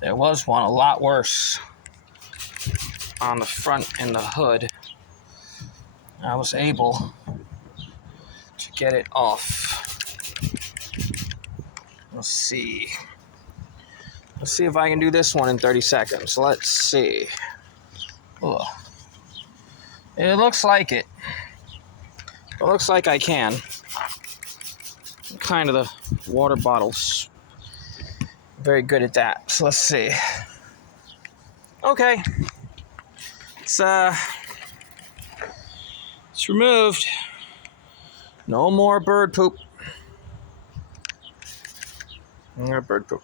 There was one a lot worse on the front and the hood. I was able to get it off. Let's see. Let's see if I can do this one in 30 seconds. Let's see. Ugh. It looks like it. It looks like I can. Kind of the water bottles. Very good at that. So let's see. Okay. It's removed. No more bird poop. No more bird poop.